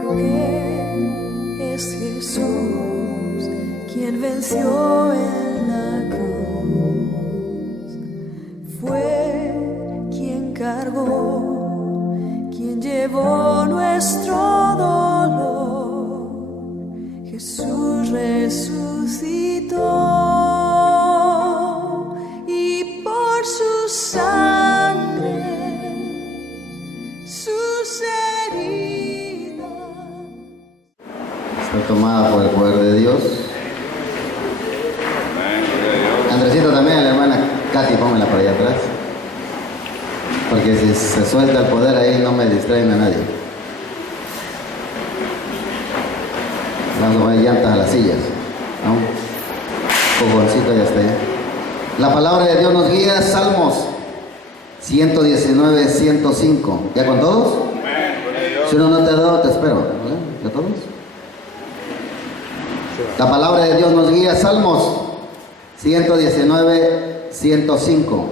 Él es Jesús, quien venció en la cruz. Fue quien cargó, quien llevó nuestro dolor. Jesús resucitó y por su sangre, sus heridas. Está tomada por el poder de Dios. Andresito también, la hermana Katy, pónganla para allá atrás. Porque si se suelta el poder ahí no me distraen a nadie. Vamos a poner llantas a las sillas, ¿no? Fogoncito ya está ahí. La palabra de Dios nos guía, Salmos 119, 105. ¿Ya con todos? Si uno no te ha dado, te espero. ¿Vale? ¿Ya todos? La palabra de Dios nos guía, Salmos 119, 105.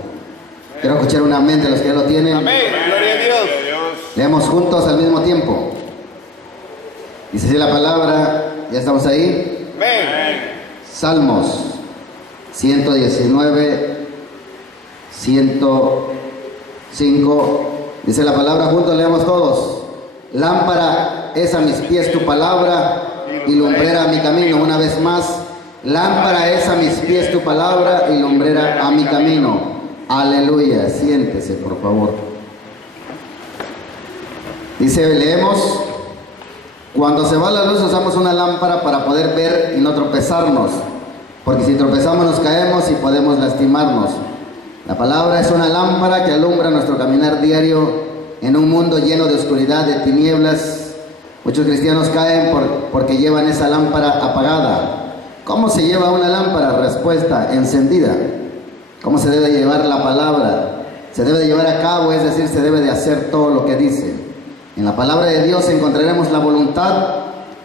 Quiero escuchar un amén de los que ya lo tienen. Amén, gloria a Dios. Leemos juntos al mismo tiempo. Dice así la palabra, ¿ya estamos ahí? Amén. Salmos 119, 105. Dice la palabra, juntos leemos todos. Lámpara es a mis pies tu palabra y lumbrera a mi camino. Una vez más, lámpara es a mis pies tu palabra y lumbrera a mi camino. Aleluya. Siéntese, por favor. Dice, leemos: cuando se va la luz usamos una lámpara para poder ver y no tropezarnos, porque si tropezamos nos caemos y podemos lastimarnos. La palabra es una lámpara que alumbra nuestro caminar diario en un mundo lleno de oscuridad, de tinieblas. Muchos cristianos caen porque llevan esa lámpara apagada. ¿Cómo se lleva una lámpara? Respuesta: encendida. ¿Cómo se debe llevar la palabra? Se debe de llevar a cabo, es decir, se debe de hacer todo lo que dice. En la palabra de Dios encontraremos la voluntad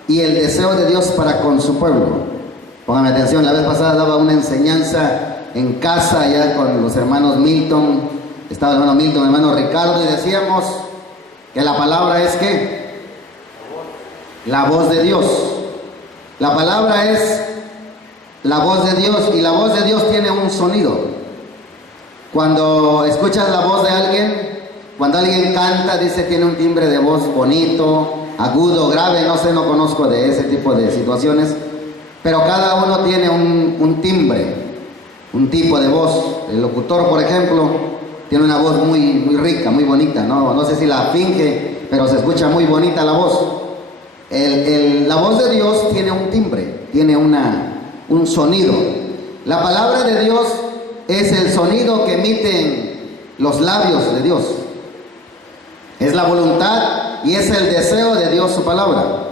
y el deseo de Dios para con su pueblo. Póngame atención, la vez pasada daba una enseñanza en casa ya con los hermanos Milton. Estaba el hermano Milton, el hermano Ricardo, y decíamos que la palabra es ¿qué? La voz de Dios. La palabra es la voz de Dios, y la voz de Dios tiene un sonido. Cuando escuchas la voz de alguien, cuando alguien canta, dice tiene un timbre de voz bonito, agudo, grave, no sé, no conozco de ese tipo de situaciones, pero cada uno tiene un timbre, un tipo de voz. El locutor, por ejemplo, tiene una voz muy rica, muy bonita, no sé si la finge, pero se escucha muy bonita la voz. La voz de Dios tiene un timbre, tiene un sonido. La palabra de Dios es el sonido que emiten los labios de Dios. Es la voluntad y es el deseo de Dios, su palabra,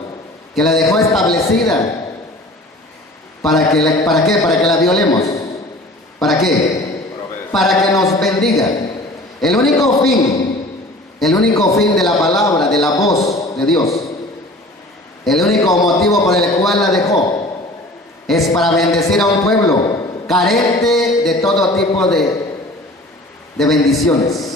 que la dejó establecida. ¿Para qué? Para que la violemos. ¿Para qué? Para que nos bendiga. El único fin de la palabra, de la voz de Dios, el único motivo por el cual la dejó, es para bendecir a un pueblo carente de todo tipo de bendiciones.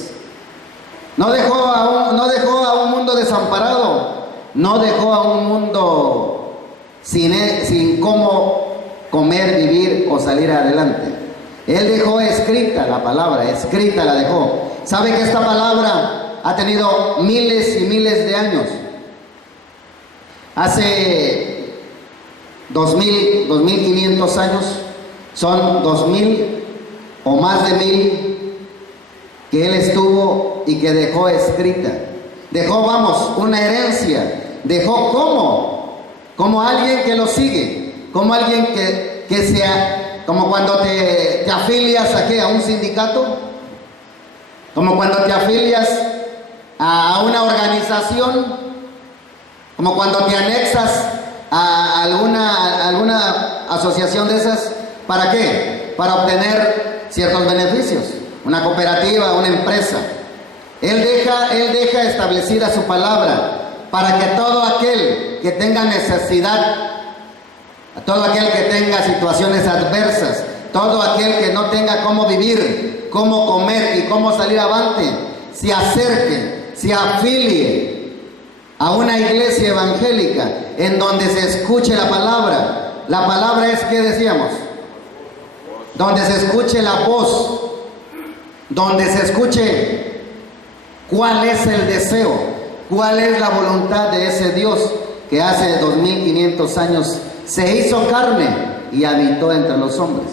No dejó a un mundo desamparado, no dejó a un mundo sin cómo comer, vivir o salir adelante. Él dejó escrita la palabra, escrita la dejó. ¿Sabe que esta palabra ha tenido miles y miles de años? Hace 2500 años, son 2000 o más de 1000 que él estuvo y que dejó escrita. Dejó, una herencia. Dejó como alguien que lo sigue, como alguien que sea, como cuando te afilias a un sindicato, como cuando te afilias a una organización, como cuando te anexas a alguna asociación de esas. ¿Para qué? Para obtener ciertos beneficios, una cooperativa, una empresa. Él deja establecida su palabra para que todo aquel que tenga necesidad, todo aquel que tenga situaciones adversas, todo aquel que no tenga cómo vivir, cómo comer y cómo salir avante, se acerque, se afilie a una iglesia evangélica en donde se escuche la palabra. La palabra es, ¿qué decíamos? Donde se escuche la voz, donde se escuche cuál es el deseo, cuál es la voluntad de ese Dios que hace 2500 años se hizo carne y habitó entre los hombres.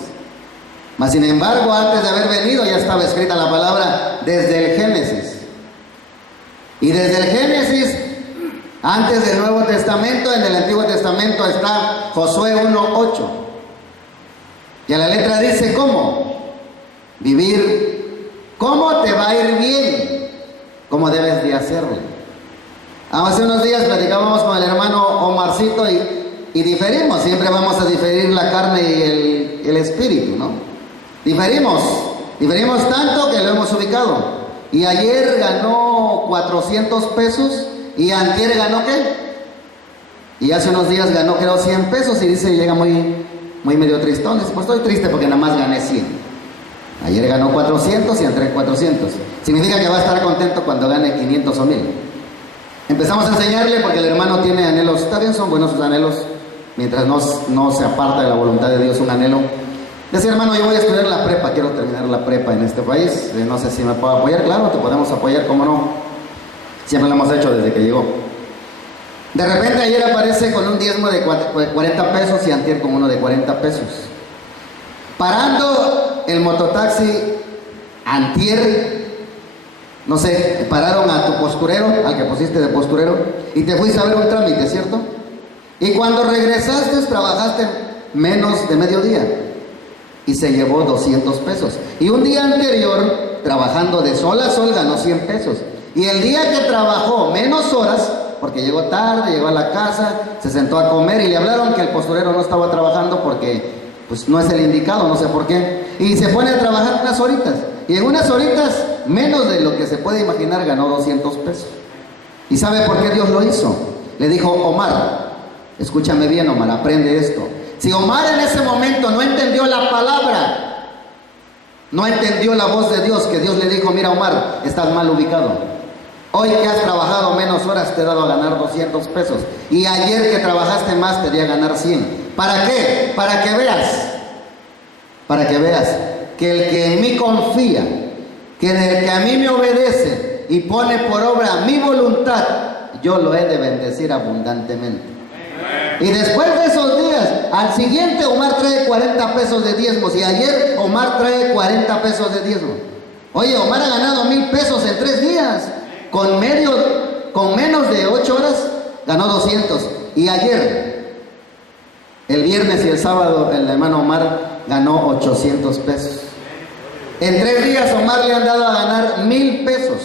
Mas sin embargo, antes de haber venido ya estaba escrita la palabra desde el Génesis. Y desde el Génesis, antes del Nuevo Testamento, en el Antiguo Testamento está Josué 1:8. Y a la letra dice, ¿cómo? Vivir. ¿Cómo te va a ir bien? ¿Cómo debes de hacerlo? Hace unos días platicábamos con el hermano Omarcito y diferimos. Siempre vamos a diferir la carne y el espíritu, ¿no? Diferimos tanto que lo hemos ubicado. Y ayer ganó 400 pesos y antier ganó ¿qué? Y hace unos días ganó creo 100 pesos y dice, llega muy medio tristón. Dice, pues estoy triste porque nada más gané 100. Ayer ganó 400 y antier 400. Significa que va a estar contento cuando gane 500 o 1000. Empezamos a enseñarle porque el hermano tiene anhelos. Está bien, son buenos sus anhelos, mientras no se aparta de la voluntad de Dios un anhelo. Decía, hermano, yo voy a estudiar la prepa, quiero terminar la prepa en este país. No sé si me puedo apoyar. Claro, te podemos apoyar, cómo no. Siempre lo hemos hecho desde que llegó. De repente ayer aparece con un diezmo de 40 pesos y antier con uno de 40 pesos. Parando el mototaxi, antier, no sé, pararon a tu posturero, al que pusiste de posturero, y te fuiste a ver un trámite, ¿cierto? Y cuando regresaste, trabajaste menos de mediodía y se llevó 200 pesos. Y un día anterior, trabajando de sol a sol, ganó 100 pesos. Y el día que trabajó menos horas, porque llegó tarde, llegó a la casa, se sentó a comer y le hablaron que el posturero no estaba trabajando porque pues no es el indicado, no sé por qué. Y se pone a trabajar unas horitas. Y en unas horitas, menos de lo que se puede imaginar, ganó 200 pesos. ¿Y sabe por qué Dios lo hizo? Le dijo, Omar, escúchame bien, Omar, aprende esto. Si Omar en ese momento no entendió la palabra, no entendió la voz de Dios, que Dios le dijo, mira Omar, estás mal ubicado. Hoy que has trabajado menos horas te he dado a ganar 200 pesos. Y ayer que trabajaste más te di a ganar 100. ¿Para qué? Para que veas que el que en mí confía, que el que a mí me obedece y pone por obra mi voluntad, yo lo he de bendecir abundantemente. Y después de esos días, al siguiente Omar trae 40 pesos de diezmos y ayer Omar trae 40 pesos de diezmos. Oye, Omar ha ganado 1000 pesos en 3 días. Con menos de 8 horas ganó 200. Y ayer, el viernes y el sábado, el hermano Omar ganó 800 pesos. En 3 días Omar le han dado a ganar 1000 pesos.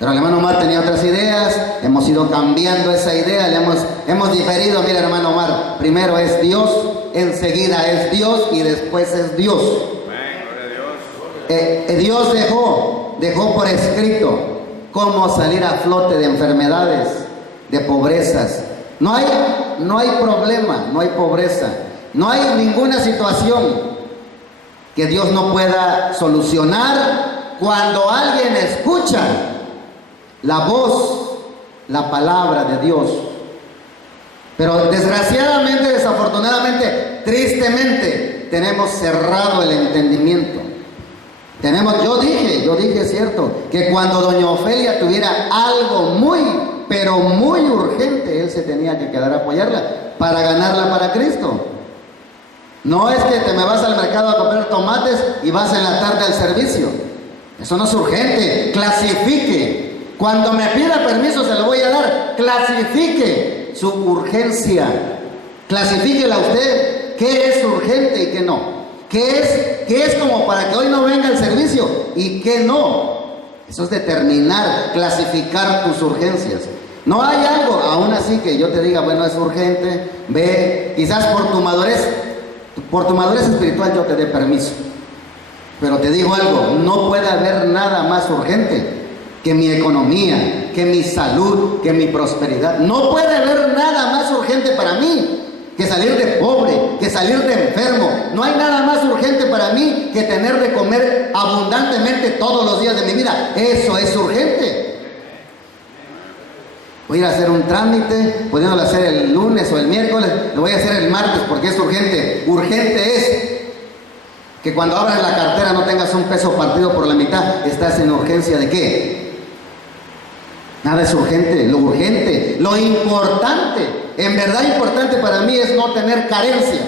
Pero el hermano Omar tenía otras ideas, hemos ido cambiando esa idea, hemos diferido. Mira, hermano Omar, primero es Dios, enseguida es Dios y después es Dios. Dios dejó por escrito cómo salir a flote de enfermedades, de pobrezas. No hay problema, no hay pobreza, no hay ninguna situación que Dios no pueda solucionar cuando alguien escucha la voz, la palabra de Dios. Pero desgraciadamente, desafortunadamente, tristemente, tenemos cerrado el entendimiento. Yo dije, es cierto, que cuando doña Ofelia tuviera algo muy, pero muy urgente, él se tenía que quedar a apoyarla para ganarla para Cristo. No es que te me vas al mercado a comprar tomates y vas en la tarde al servicio. Eso no es urgente. Clasifique. Cuando me pida permiso se lo voy a dar. Clasifique su urgencia. Clasifíquela usted. ¿Qué es urgente y qué no? ¿Qué es como para que hoy no venga el servicio y qué no? Eso es determinar, clasificar tus urgencias. No hay algo, aún así, que yo te diga, bueno, es urgente, ve, quizás por tu madurez espiritual yo te dé permiso. Pero te digo algo, no puede haber nada más urgente que mi economía, que mi salud, que mi prosperidad. No puede haber nada más urgente para mí que salir de pobre, que salir de enfermo. No hay nada más urgente para mí que tener de comer abundantemente todos los días de mi vida. Eso es urgente. Voy a ir a hacer un trámite, pudiéndolo hacer el lunes o el miércoles, lo voy a hacer el martes porque es urgente. Urgente es que cuando abras la cartera no tengas un peso partido por la mitad. Estás en urgencia ¿de qué? Nada es urgente. Lo urgente, lo importante, en verdad importante para mí es no tener carencias.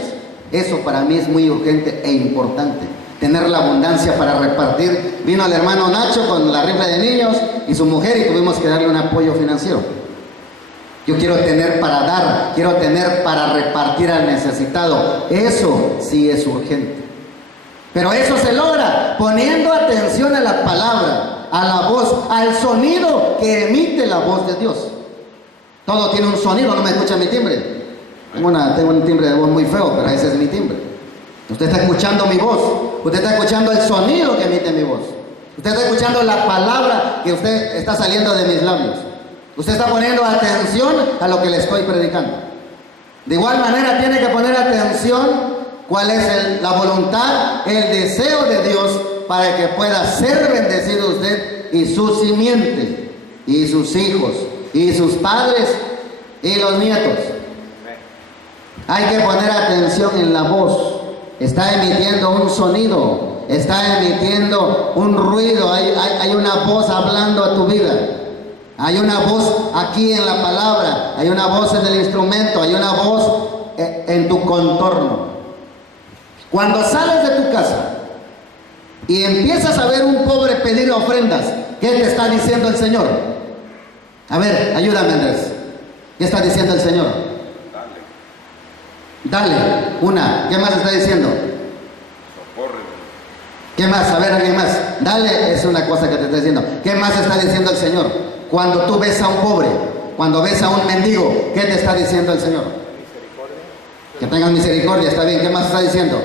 Eso para mí es muy urgente e importante. Tener la abundancia para repartir. Vino el hermano Nacho con la rifle de niños y su mujer y tuvimos que darle un apoyo financiero. Yo quiero tener para dar, quiero tener para repartir al necesitado. Eso sí es urgente. Pero eso se logra poniendo atención a la palabra, a la voz, al sonido que emite la voz de Dios. Todo tiene un sonido, no me escucha mi timbre. Tengo un timbre de voz muy feo, pero ese es mi timbre. Usted está escuchando mi voz, usted está escuchando el sonido que emite mi voz. Usted está escuchando la palabra que usted está saliendo de mis labios. Usted está poniendo atención a lo que le estoy predicando. De igual manera tiene que poner atención cuál es la voluntad, el deseo de Dios para que pueda ser bendecido usted y su simiente, y sus hijos, y sus padres, y los nietos. Hay que poner atención en la voz. Está emitiendo un sonido, está emitiendo un ruido, hay una voz hablando a tu vida. Hay una voz aquí en la palabra, hay una voz en el instrumento, hay una voz en tu contorno. Cuando sales de tu casa y empiezas a ver un pobre pedir ofrendas, ¿qué te está diciendo el Señor? A ver, ayúdame, Andrés. ¿Qué está diciendo el Señor? Dale, una. ¿Qué más está diciendo? ¿Qué más? A ver, alguien más. Dale, es una cosa que te está diciendo. ¿Qué más está diciendo el Señor? Cuando tú ves a un pobre, cuando ves a un mendigo, ¿qué te está diciendo el Señor? Que tengas misericordia, está bien. ¿Qué más está diciendo?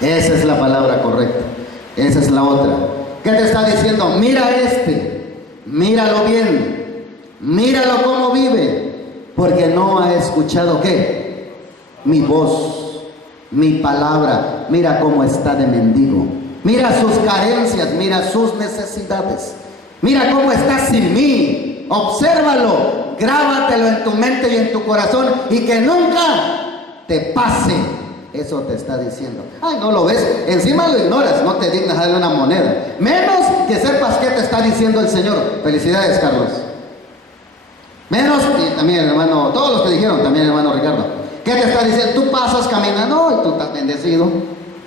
Esa es la palabra correcta. Esa es la otra. ¿Qué te está diciendo? Mira míralo bien, míralo cómo vive, porque no ha escuchado ¿qué? Mi voz, mi palabra. Mira cómo está de mendigo, mira sus carencias, mira sus necesidades, mira cómo está sin mí. Obsérvalo, grábatelo en tu mente y en tu corazón y que nunca te pase. Eso te está diciendo. Ay, no lo ves, encima lo ignoras, no te dignas darle una moneda, menos que sepas qué te está diciendo el Señor. Felicidades, Carlos. Menos, y también el hermano, todos los que dijeron, también el hermano Ricardo. ¿Qué te está diciendo? Tú pasas caminando y tú estás bendecido,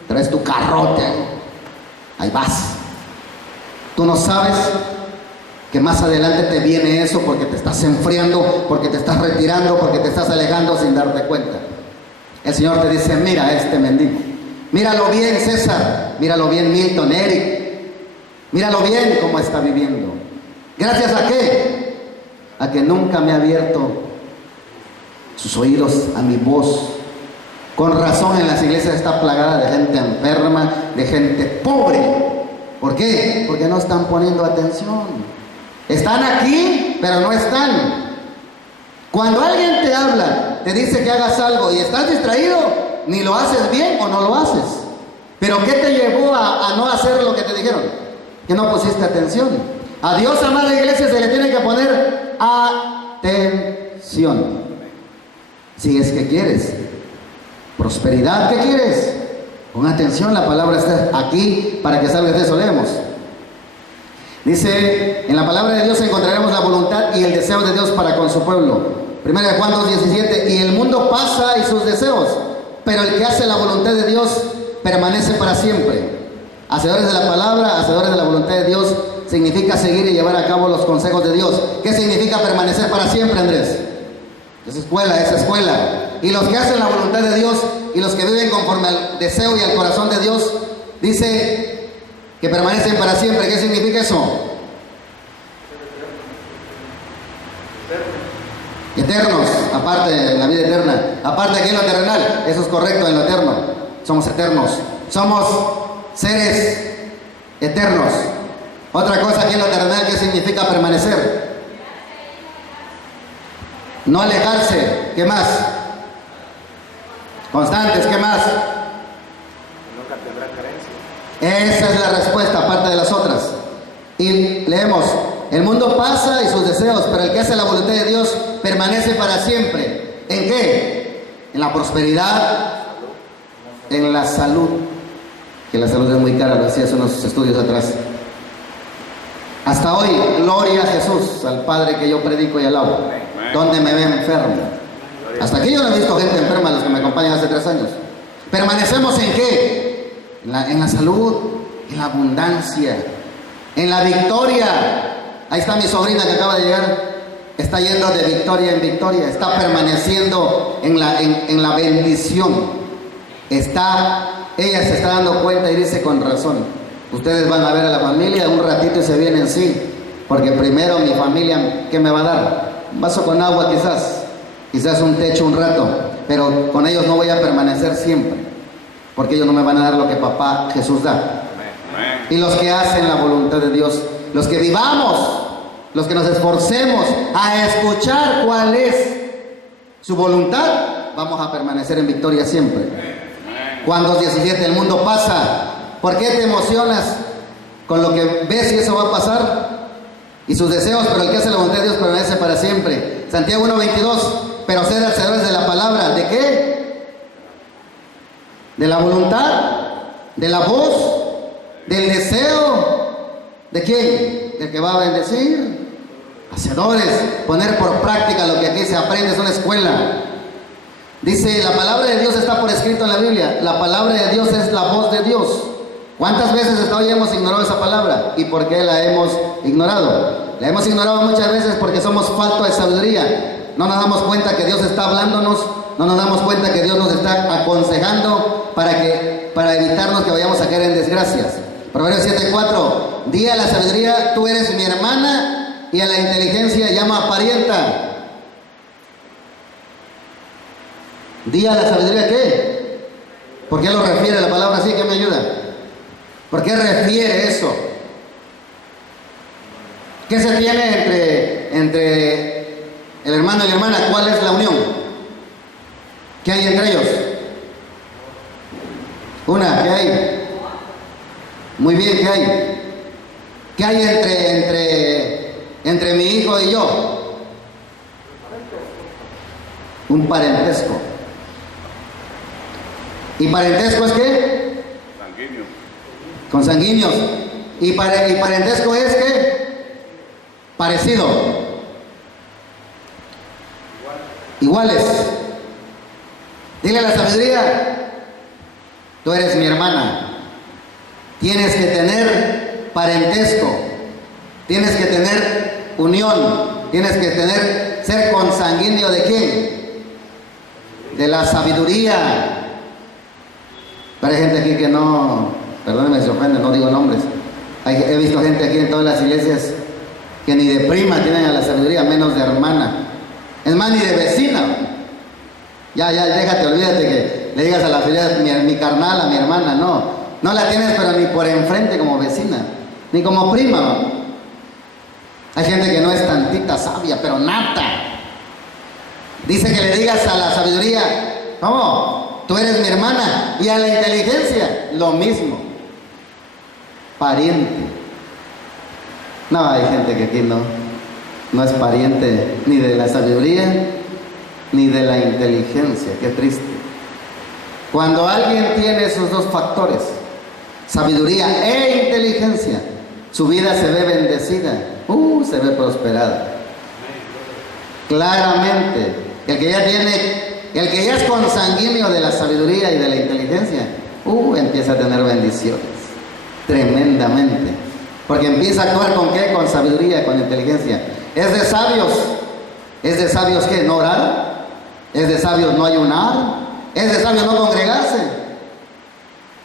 traes tu carrote, ahí vas. Tú no sabes que más adelante te viene eso porque te estás enfriando, porque te estás retirando, porque te estás alejando sin darte cuenta. El Señor te dice, mira a este mendigo, míralo bien, César, míralo bien, Milton, Eric, míralo bien cómo está viviendo. ¿Gracias a qué? A que nunca me ha abierto sus oídos a mi voz. Con razón en las iglesias está plagada de gente enferma, de gente pobre. ¿Por qué? Porque no están poniendo atención. Están aquí, pero no están. Cuando alguien te habla, te dice que hagas algo y estás distraído, ni lo haces bien o no lo haces. Pero ¿qué te llevó a no hacer lo que te dijeron? Que no pusiste atención. A Dios, amada iglesia, se le tiene que poner atención. Si es que quieres prosperidad, ¿qué quieres? Pon atención, la palabra está aquí para que salgas de eso. Leemos. Dice, en la palabra de Dios encontraremos la voluntad y el deseo de Dios para con su pueblo. 1 Juan 2:17, y el mundo pasa y sus deseos, pero el que hace la voluntad de Dios permanece para siempre. Hacedores de la palabra, hacedores de la voluntad de Dios, significa seguir y llevar a cabo los consejos de Dios. ¿Qué significa permanecer para siempre, Andrés? Esa escuela. Y los que hacen la voluntad de Dios y los que viven conforme al deseo y al corazón de Dios, dice que permanecen para siempre. ¿Qué significa eso? Eternos, aparte de la vida eterna, aparte aquí en lo terrenal, eso es correcto, en lo eterno, somos eternos, somos seres eternos. Otra cosa aquí en lo terrenal, ¿qué significa permanecer? No alejarse, ¿qué más? Constantes, ¿qué más? Nunca tendrá carencia. Esa es la respuesta, aparte de las otras. Y leemos, el mundo pasa y sus deseos, pero el que hace la voluntad de Dios permanece para siempre. ¿En qué? En la prosperidad, en la salud, que la salud es muy cara, lo decía hace unos estudios atrás. Hasta hoy, gloria a Jesús, al Padre que yo predico y alabo, donde me ve enfermo. Hasta aquí yo no he visto gente enferma, los que me acompañan hace 3 años. ¿Permanecemos en qué? En la salud, en la abundancia, en la victoria. Ahí está mi sobrina que acaba de llegar, está yendo de victoria en victoria, está permaneciendo en la bendición. Ella se está dando cuenta y dice con razón, ustedes van a ver a la familia un ratito y se vienen, sí, porque primero mi familia, ¿qué me va a dar? Un vaso con agua quizás un techo un rato, pero con ellos no voy a permanecer siempre, porque ellos no me van a dar lo que papá Jesús da. Y los que hacen la voluntad de Dios, los que vivamos, los que nos esforcemos a escuchar cuál es su voluntad, vamos a permanecer en victoria siempre. Juan 2:17, el mundo pasa. ¿Por qué te emocionas con lo que ves y eso va a pasar? Y sus deseos, pero el que hace la voluntad de Dios permanece para siempre. Santiago 1:22, pero sed hacedores de la palabra. ¿De qué? De la voluntad, de la voz, del deseo. ¿De quién? Del que va a bendecir. Hacedores, poner por práctica lo que aquí se aprende, es una escuela. Dice, la palabra de Dios está por escrito en la Biblia. La palabra de Dios es la voz de Dios. ¿Cuántas veces hasta hoy hemos ignorado esa palabra? ¿Y por qué la hemos ignorado? La hemos ignorado muchas veces porque somos falta de sabiduría. No nos damos cuenta que Dios está hablándonos, no nos damos cuenta que Dios nos está aconsejando para evitarnos que vayamos a caer en desgracias. Proverbios 7:4, di a la sabiduría, tú eres mi hermana, y a la inteligencia llama parienta. Di a la sabiduría, ¿qué? ¿Por qué lo refiere la palabra así? ¿Qué me ayuda? ¿Por qué refiere eso? ¿Qué se tiene entre el hermano y la hermana? ¿Cuál es la unión? ¿Qué hay entre ellos? ¿Qué hay? Muy bien, ¿qué hay? ¿Qué hay entre mi hijo y yo? Un parentesco. ¿Y parentesco es qué? Sanguíneo. Consanguíneos. ¿Y parentesco es qué? Parecido. Iguales. Dile a la sabiduría, tú eres mi hermana. Tienes que tener parentesco. Tienes que tener unión. Tienes que ser consanguíneo de quién? De la sabiduría. Pero hay gente aquí que no, perdónenme si se ofende, no digo nombres. He visto gente aquí en todas las iglesias que ni de prima tienen a la sabiduría, menos de hermana. Es más, ni de vecina. Ya, déjate, olvídate que le digas a la sabiduría, mi carnal, a mi hermana, no. No la tienes, pero ni por enfrente como vecina, ni como prima. Hay gente que no es tantita sabia, pero nata. Dice que le digas a la sabiduría, ¿cómo? Tú eres mi hermana. Y a la inteligencia, lo mismo. Pariente. No, hay gente que aquí no es pariente ni de la sabiduría ni de la inteligencia. Qué triste. Cuando alguien tiene esos dos factores, sabiduría e inteligencia, su vida se ve bendecida, se ve prosperada. Claramente, el que ya es consanguíneo de la sabiduría y de la inteligencia, empieza a tener bendiciones, tremendamente. Porque empieza a actuar ¿con qué? Con sabiduría, con inteligencia. Es de sabios ¿qué? No orar. Es de sabios no ayunar. Es de sabios no congregarse.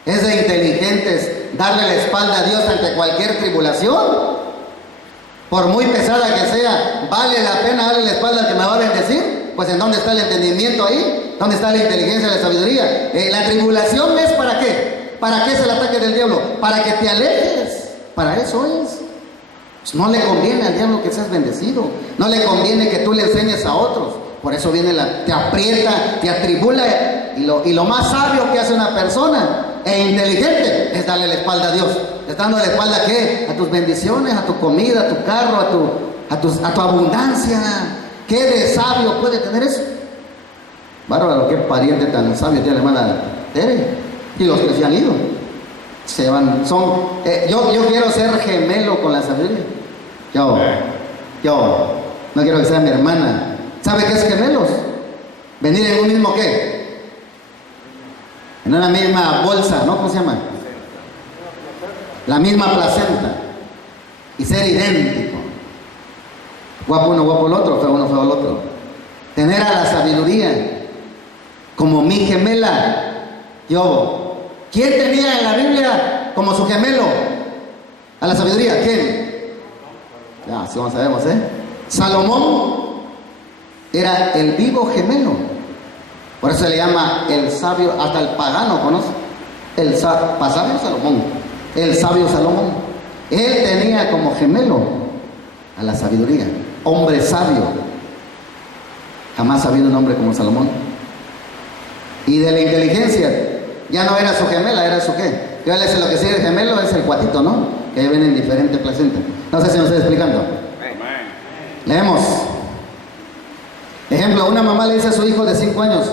Es de inteligentes darle la espalda a Dios ante cualquier tribulación. Por muy pesada que sea, ¿vale la pena darle la espalda al que me va a bendecir? Pues ¿en dónde está el entendimiento ahí? ¿Dónde está la inteligencia y la sabiduría? La tribulación es ¿para qué? ¿Para qué es el ataque del diablo? Para que te alejes. Para eso es. Pues no le conviene al diablo que seas bendecido. No le conviene que tú le enseñes a otros. Por eso viene te aprieta, te atribula. Y lo más sabio que hace una persona e inteligente es darle la espalda a Dios. ¿Estás dando la espalda a qué? A tus bendiciones, a tu comida, a tu carro, a tu abundancia. ¿Qué de sabio puede tener eso? Bárbaro, qué pariente tan sabio tiene la hermana Tere. Y los que se han ido se van, yo quiero ser gemelo con la sabiduría. Yo no quiero que sea mi hermana. ¿Sabe qué es gemelos? Venir en un mismo qué, en una misma bolsa, ¿no? ¿Cómo se llama? La misma placenta. Y ser idéntico. Guapo uno, guapo el otro, feo uno, feo el otro. Tener a la sabiduría como mi gemela. ¿Quién tenía en la Biblia como su gemelo a la sabiduría? ¿Quién? Ya, sí, como sabemos, Salomón era el vivo gemelo. Por eso se le llama el sabio, hasta el pagano conoce. Sabio Salomón. El sabio Salomón. Él tenía como gemelo a la sabiduría. Hombre sabio. Jamás ha habido un hombre como Salomón. Y de la inteligencia, ya no era su gemela, era su qué. Yo les sé lo que sigue el gemelo es el cuatito, ¿no? Que viene en diferentes placentas. No sé si me estoy explicando. Leemos. Ejemplo, una mamá le dice a su hijo de 5 años: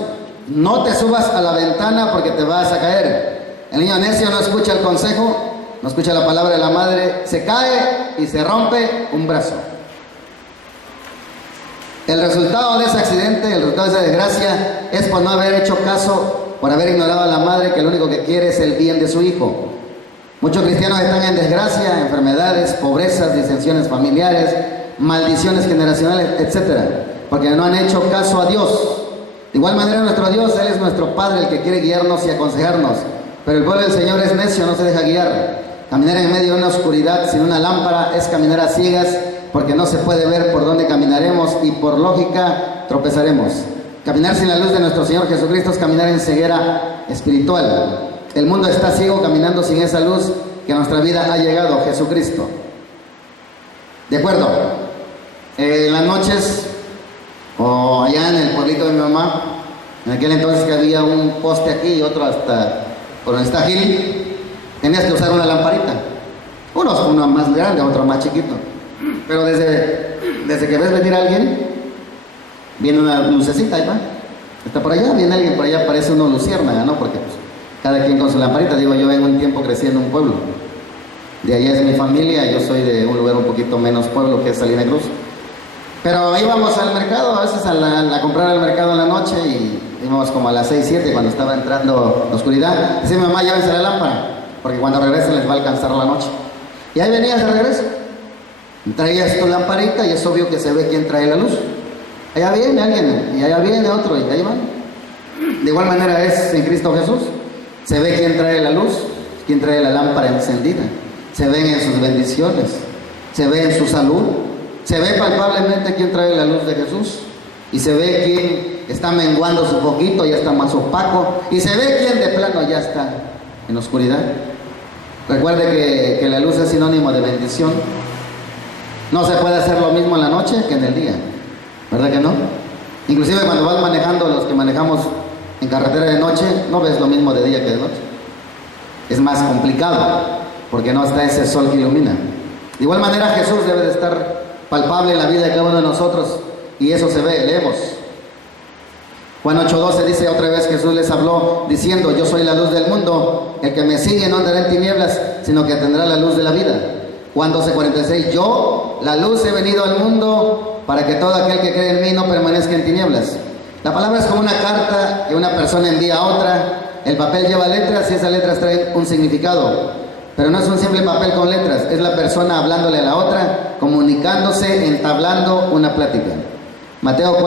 no te subas a la ventana porque te vas a caer. El niño necio no escucha el consejo, no escucha la palabra de la madre, se cae y se rompe un brazo. El resultado de ese accidente, el resultado de esa desgracia, es por no haber hecho caso, por haber ignorado a la madre, que lo único que quiere es el bien de su hijo. Muchos cristianos están en desgracia, enfermedades, pobrezas, disensiones familiares, maldiciones generacionales, etc., porque no han hecho caso a Dios. De igual manera, nuestro Dios, Él es nuestro Padre, el que quiere guiarnos y aconsejarnos. Pero el pueblo del Señor es necio, no se deja guiar. Caminar en medio de una oscuridad sin una lámpara es caminar a ciegas, porque no se puede ver por dónde caminaremos y por lógica tropezaremos. Caminar sin la luz de nuestro Señor Jesucristo es caminar en ceguera espiritual. El mundo está ciego caminando sin esa luz que a nuestra vida ha llegado, Jesucristo. ¿De acuerdo? En las noches, o allá en el pueblito de mi mamá, en aquel entonces que había un poste aquí y otro hasta por donde está Gil, tenías que usar una lamparita. Uno más grande, otro más chiquito. Pero desde que ves venir a alguien, viene una lucecita, ahí va. Está por allá, viene alguien por allá, parece uno luciérnaga, ¿no? Porque pues, cada quien con su lamparita. Digo, yo vengo un tiempo creciendo en un pueblo. De allá es mi familia, yo soy de un lugar un poquito menos pueblo, que es Salina Cruz. Pero íbamos al mercado, a veces a comprar al mercado en la noche, y íbamos como a las 6, 7, cuando estaba entrando la oscuridad. Decía mi mamá: llévense la lámpara, porque cuando regresen les va a alcanzar la noche. Y ahí venías de regreso. Traías tu lamparita y es obvio que se ve quién trae la luz. Allá viene alguien y allá viene otro y ahí van. De igual manera es en Cristo Jesús. Se ve quién trae la luz, quién trae la lámpara encendida. Se ven en sus bendiciones, se ve en su salud, se ve palpablemente quién trae la luz de Jesús. Y se ve quién está menguando su poquito, ya está más opaco. Y se ve quién de plano ya está en oscuridad. Recuerde que la luz es sinónimo de bendición. No se puede hacer lo mismo en la noche que en el día, ¿verdad que no? Inclusive cuando vas manejando, los que manejamos en carretera de noche, no ves lo mismo de día que de noche. Es más complicado, porque no está ese sol que ilumina. De igual manera, Jesús debe de estar palpable en la vida de cada uno de nosotros, y eso se ve, leemos. Juan 8:12 dice: otra vez Jesús les habló diciendo: yo soy la luz del mundo, el que me sigue no andará en tinieblas, sino que tendrá la luz de la vida. Juan 12:46: yo, la luz, he venido al mundo para que todo aquel que cree en mí no permanezca en tinieblas. La palabra es como una carta que una persona envía a otra. El papel lleva letras y esas letras traen un significado. Pero no es un simple papel con letras, es la persona hablándole a la otra, comunicándose, entablando una plática. Mateo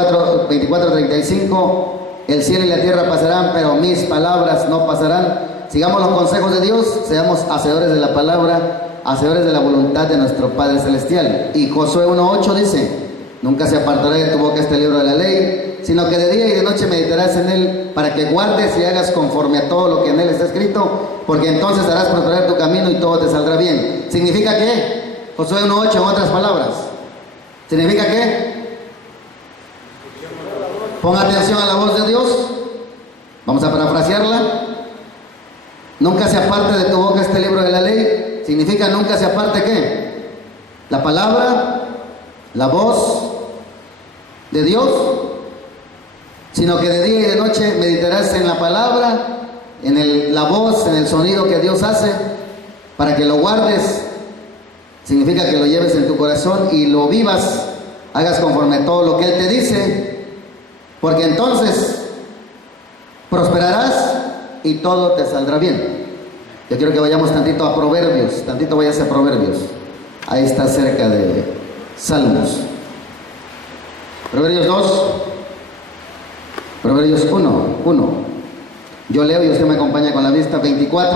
24:35: el cielo y la tierra pasarán, pero mis palabras no pasarán. Sigamos los consejos de Dios, seamos hacedores de la palabra, hacedores de la voluntad de nuestro Padre Celestial. Y Josué 1:8 dice: nunca se apartará de tu boca este libro de la ley, sino que de día y de noche meditarás en él, para que guardes y hagas conforme a todo lo que en él está escrito, porque entonces harás prosperar tu camino y todo te saldrá bien. ¿Significa qué? Josué 1:8, en otras palabras, ¿significa qué? Ponga atención a la voz de Dios. Vamos a parafrasearla. Nunca se aparte de tu boca este libro de la ley. Significa nunca se aparte ¿qué? La palabra, la voz de Dios, sino que de día y de noche meditarás en la palabra, en la voz, en el sonido que Dios hace, para que lo guardes. Significa que lo lleves en tu corazón y lo vivas, hagas conforme todo lo que Él te dice, porque entonces prosperarás y todo te saldrá bien. Yo quiero que vayamos tantito a Proverbios, tantito vayas a Proverbios, ahí está cerca de Salmos. Proverbios 2, Proverbios 1. Yo leo y usted me acompaña con la vista. 23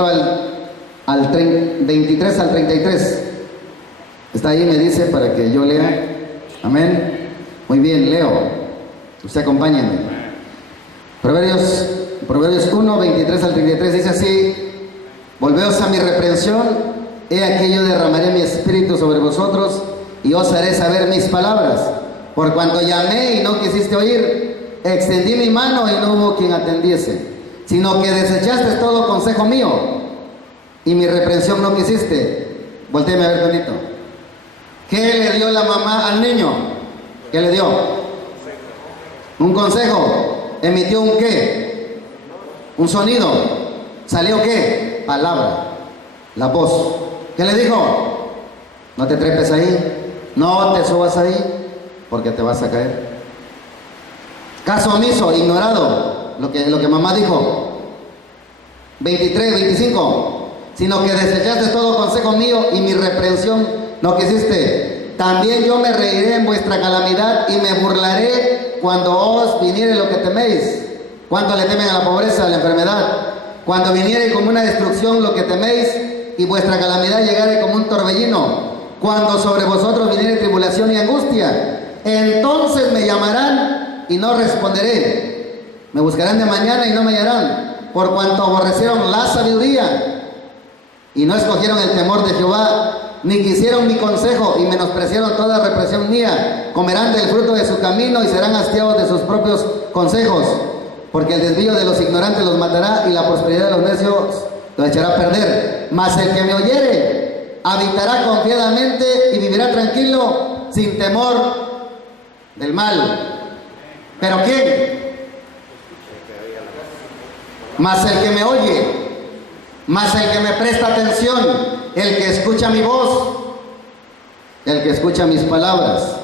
al 33. Está ahí, me dice, para que yo lea. Amén. Muy bien, leo. Usted acompáñenme. Proverbios 1, 23 al 33 dice así: volveos a mi reprensión, he aquí yo derramaré mi espíritu sobre vosotros y os haré saber mis palabras. Por cuanto llamé y no quisiste oír, extendí mi mano y no hubo quien atendiese, sino que desechaste todo consejo mío y mi reprensión no quisiste. Voltéeme a ver tantito. ¿Qué le dio la mamá al niño? ¿Qué le dio? Un consejo. ¿Emitió un qué? Un sonido. ¿Salió qué? Palabra. La voz. ¿Qué le dijo? No te trepes ahí, no te subas ahí, porque te vas a caer. Caso omiso, ignorado lo que mamá dijo. 25. Sino que desechaste todo consejo mío y mi reprensión no quisiste. También yo me reiré en vuestra calamidad y me burlaré cuando os viniere lo que teméis. ¿Cuánto le temen a la pobreza, a la enfermedad? Cuando viniere como una destrucción lo que teméis y vuestra calamidad llegare como un torbellino. Cuando sobre vosotros viniere tribulación y angustia, entonces me llamarán y no responderé. Me buscarán de mañana y no me hallarán, por cuanto aborrecieron la sabiduría y no escogieron el temor de Jehová, ni quisieron mi consejo y menospreciaron toda represión mía. Comerán del fruto de su camino y serán hastiados de sus propios consejos, porque el desvío de los ignorantes los matará y la prosperidad de los necios los echará a perder. Mas el que me oyere habitará confiadamente y vivirá tranquilo, sin temor del mal. ¿Pero quién? Mas el que me oye, mas el que me presta atención, el que escucha mi voz, el que escucha mis palabras.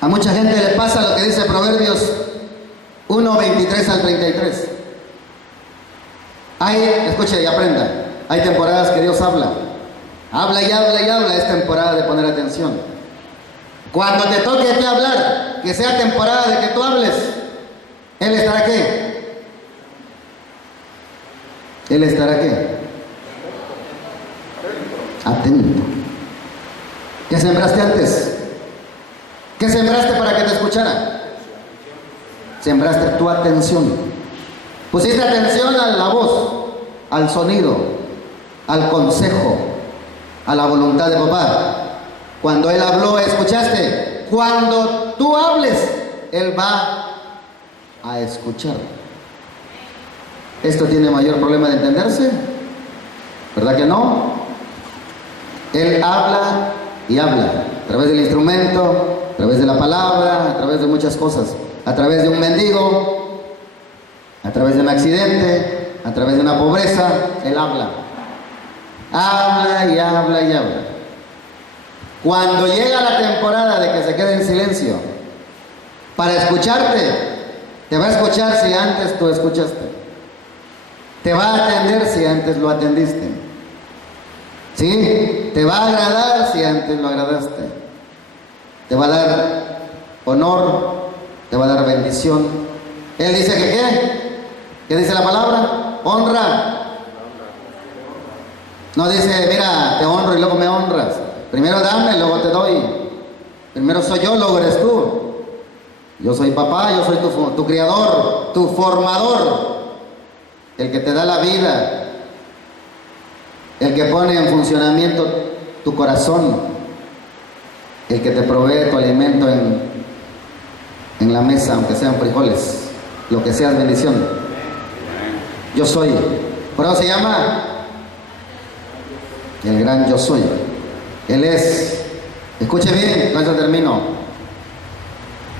A mucha gente le pasa lo que dice Proverbios 1, 23 al 33. Escuche y aprenda. Hay temporadas que Dios habla. Habla y habla y habla. Es temporada de poner atención. Cuando te toque a ti hablar, que sea temporada de que tú hables, Él estará ¿qué? Él estará ¿qué? Atento. ¿Qué sembraste antes? ¿Qué sembraste para que te escuchara? Sembraste tu atención. Pusiste atención a la voz, al sonido, al consejo, a la voluntad de papá. Cuando Él habló, escuchaste. Cuando tú hables, Él va a escuchar. ¿Esto tiene mayor problema de entenderse? ¿Verdad que no? Él habla y habla a través del instrumento, a través de la palabra, a través de muchas cosas, a través de un mendigo, a través de un accidente, a través de una pobreza. Él habla. Habla y habla y habla. Cuando llega la temporada de que se quede en silencio para escucharte, te va a escuchar si antes tú escuchaste. Te va a atender si antes lo atendiste. ¿Sí? Te va a agradar si antes lo agradaste. Te va a dar honor, te va a dar bendición. Él dice que ¿qué? ¿Qué dice la palabra? Honra. No dice, mira, te honro y luego me honras. Primero dame, luego te doy. Primero soy yo, luego eres tú. Yo soy papá, yo soy tu criador, tu formador. El que te da la vida, el que pone en funcionamiento tu corazón, el que te provee tu alimento en la mesa, aunque sean frijoles, lo que sea es bendición. Yo soy. Por eso se llama el gran yo soy. Él es. Escuche bien, con eso termino.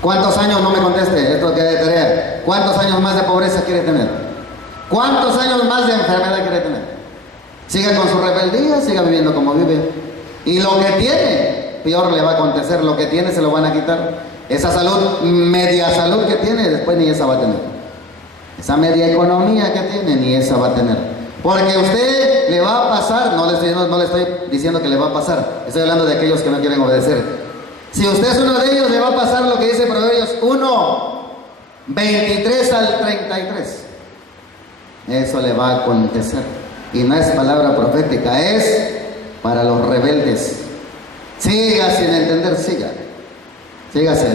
¿Cuántos años, no me conteste, esto que de tarea? ¿Cuántos años más de pobreza quiere tener? ¿Cuántos años más de enfermedad quiere tener? Siga con su rebeldía, siga viviendo como vive. Y lo que tiene, peor le va a acontecer. Lo que tiene se lo van a quitar. Esa salud, media salud que tiene, después ni esa va a tener. Esa media economía que tiene, ni esa va a tener. Porque usted le va a pasar, no le estoy diciendo que le va a pasar, estoy hablando de aquellos que no quieren obedecer. Si usted es uno de ellos, le va a pasar lo que dice Proverbios 1, 23 al 33. Eso le va a acontecer. Y no es palabra profética, es para los rebeldes. Siga sin entender, siga. Sígase,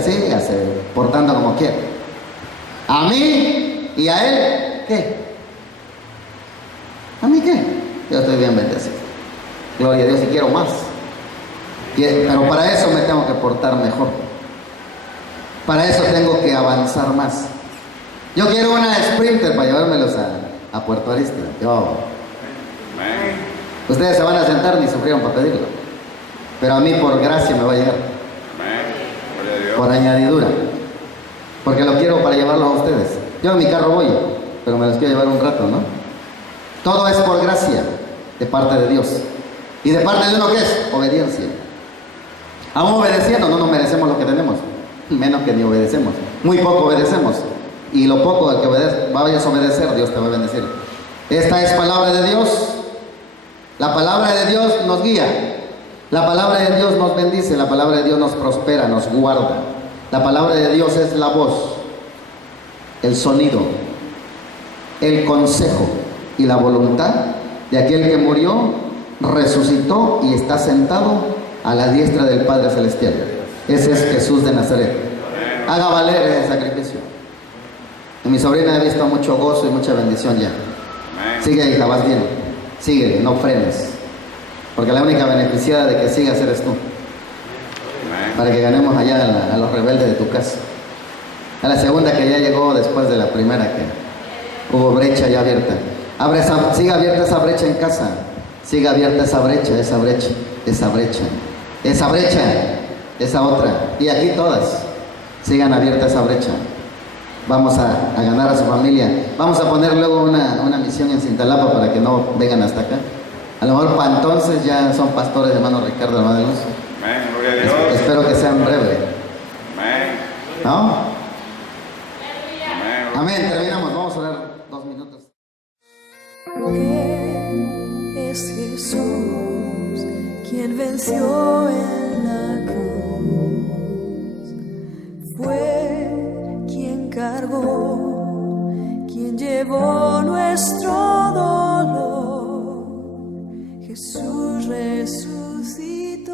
portando como quiera. A mí y a él, ¿qué? ¿A mí qué? Yo estoy bien bendecido. Gloria a Dios, y quiero más. Pero para eso me tengo que portar mejor. Para eso tengo que avanzar más. Yo quiero una Sprinter para llevármelos a Puerto Arista. Ustedes se van a sentar, ni sufrieron para pedirlo. Pero a mí por gracia me va a llegar. Por añadidura. Porque lo quiero para llevarlo a ustedes. Yo en mi carro voy, pero me los quiero llevar un rato, ¿no? Todo es por gracia, de parte de Dios. ¿Y de parte de uno qué es? Obediencia. Aún obedeciendo, no nos merecemos lo que tenemos. Menos que ni obedecemos. Muy poco obedecemos. Y lo poco que vayas a obedecer, Dios te va a bendecir. Esta es palabra de Dios. La palabra de Dios nos guía. La palabra de Dios nos bendice. La palabra de Dios nos prospera, nos guarda. La palabra de Dios es la voz, el sonido, el consejo y la voluntad de aquel que murió, resucitó y está sentado a la diestra del Padre Celestial. Ese es Jesús de Nazaret. Haga valer ese sacrificio. En mi sobrina he visto mucho gozo y mucha bendición ya. Sigue, hija, vas bien. Sigue, no frenes. Porque la única beneficiada de que sigas eres tú. Para que ganemos allá a los rebeldes de tu casa. A la segunda que ya llegó después de la primera, que hubo brecha ya abierta. Siga abierta esa brecha en casa. Siga abierta esa brecha, esa otra. Y aquí todas. Sigan abierta esa brecha. Vamos a ganar a su familia. Vamos a poner luego una misión en Cintalapa para que no vengan hasta acá. A lo mejor para entonces ya son pastores, hermano Ricardo, hermano Luz. Amén, gloria a Dios. Espero que sean breves. Amén. ¿No? Amén. Amén, terminamos. Vamos a orar 2 minutos. Él es Jesús, quien venció en la cruz. Fue quien cargó, quien llevó nuestro dolor. Jesús resucitó.